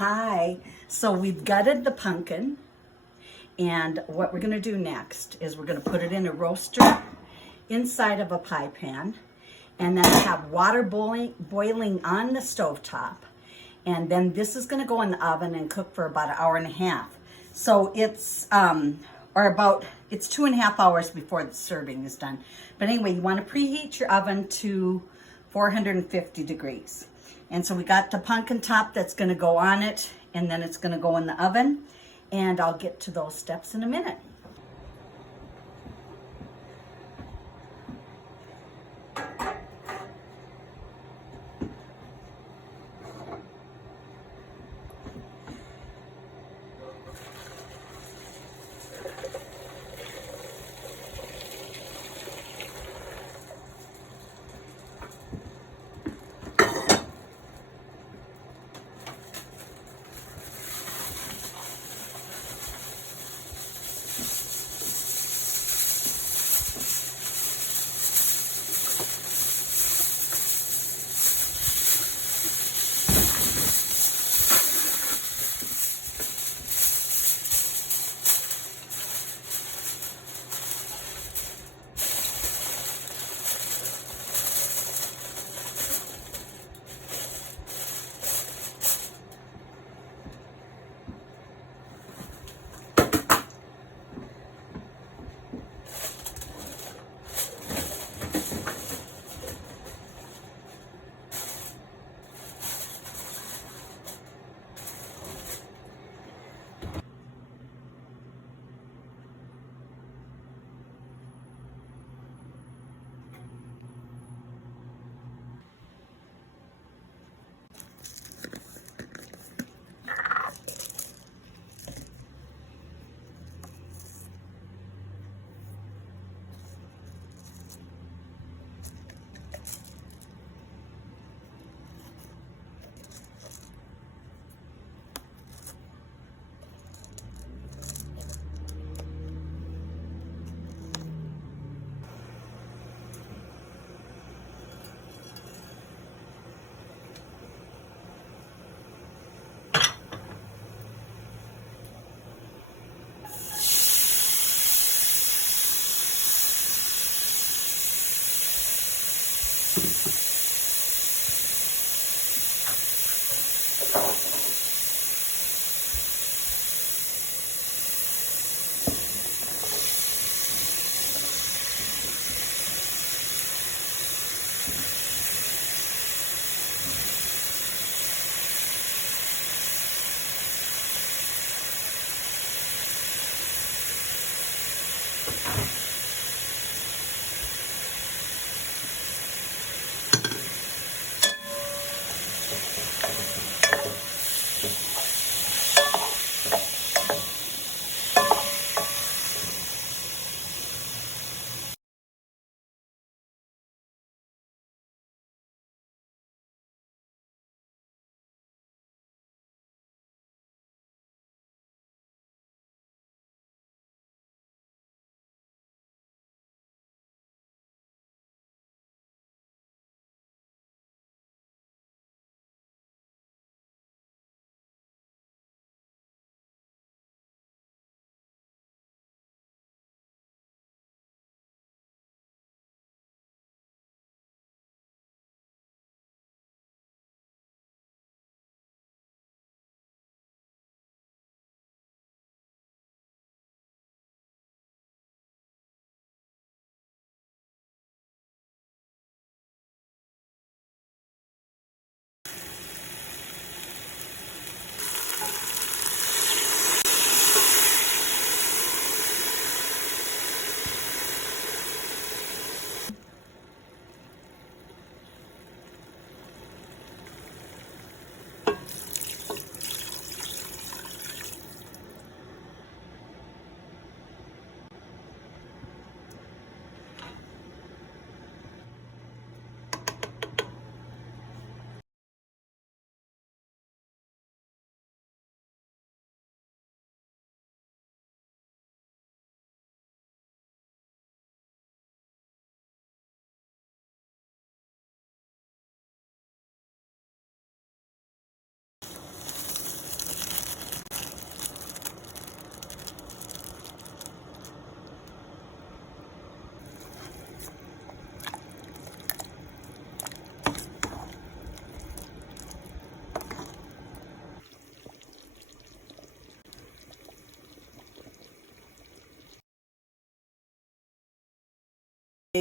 Hi. So we've gutted the pumpkin, and what we're going to do next is we're going to put it in a roaster inside of a pie pan, and then have water boiling on the stovetop. And then this is going to go in the oven and cook for about an hour and a half. So it's it's 2.5 hours before the serving is done. But anyway, you want to preheat your oven to 450 degrees. And so we got the pumpkin top that's going to go on it, and then it's going to go in the oven. And I'll get to those steps in a minute.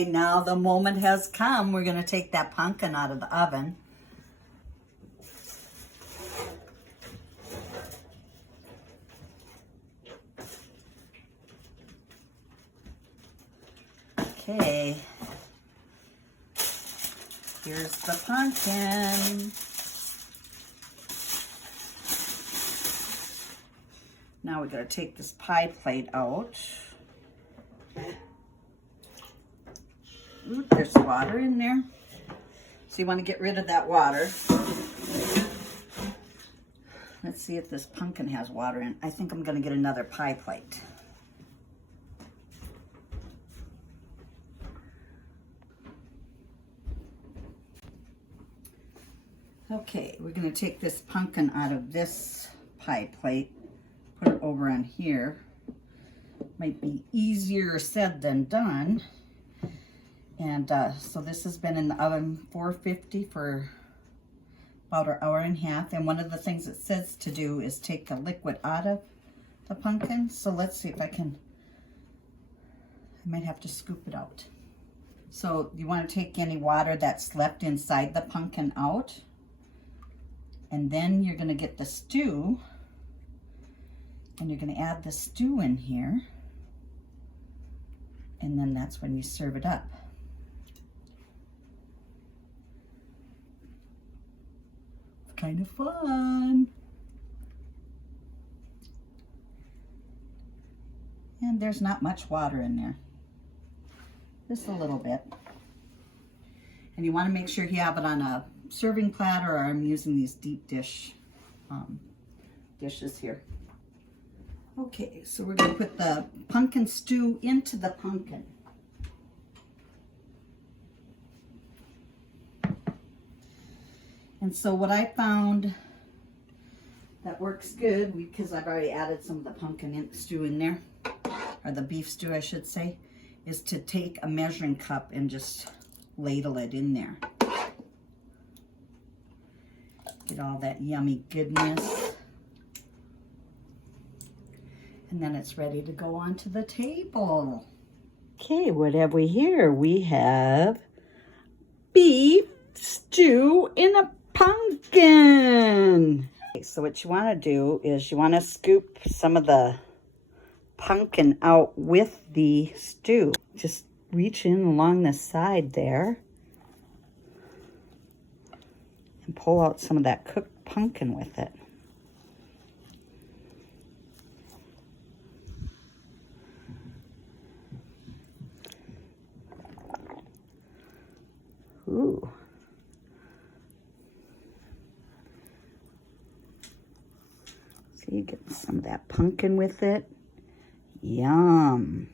Now the moment has come. We're going to take that pumpkin out of the oven. Okay. Here's the pumpkin. Now we're going to take this pie plate out. Ooh, there's water in there. So you want to get rid of that water. Let's see if this pumpkin has water in. I think I'm going to get another pie plate. Okay, we're going to take this pumpkin out of this pie plate, put it over on here. Might be easier said than done. And so this has been in the oven 450 for about an hour and a half. And one of the things it says to do is take the liquid out of the pumpkin. So let's see if I can, I might have to scoop it out. So you want to take any water that's left inside the pumpkin out. And then you're going to get the stew. And you're going to add the stew in here. And then that's when you serve it up. Kind of fun. And there's not much water in there. Just a little bit. And you want to make sure you have it on a serving platter, or I'm using these deep dish dishes here. Okay, so we're going to put the pumpkin stew into the pumpkin. And so what I found that works good, because I've already added some of the pumpkin stew in there, or the beef stew I should say, is to take a measuring cup and just ladle it in there. Get all that yummy goodness. And then it's ready to go onto the table. Okay, what have we here? We have beef stew in a pumpkin. Okay, so what you want to do is you want to scoop some of the pumpkin out with the stew. Just reach in along the side there and pull out some of that cooked pumpkin with it. Ooh. See, you get some of that pumpkin with it. Yum.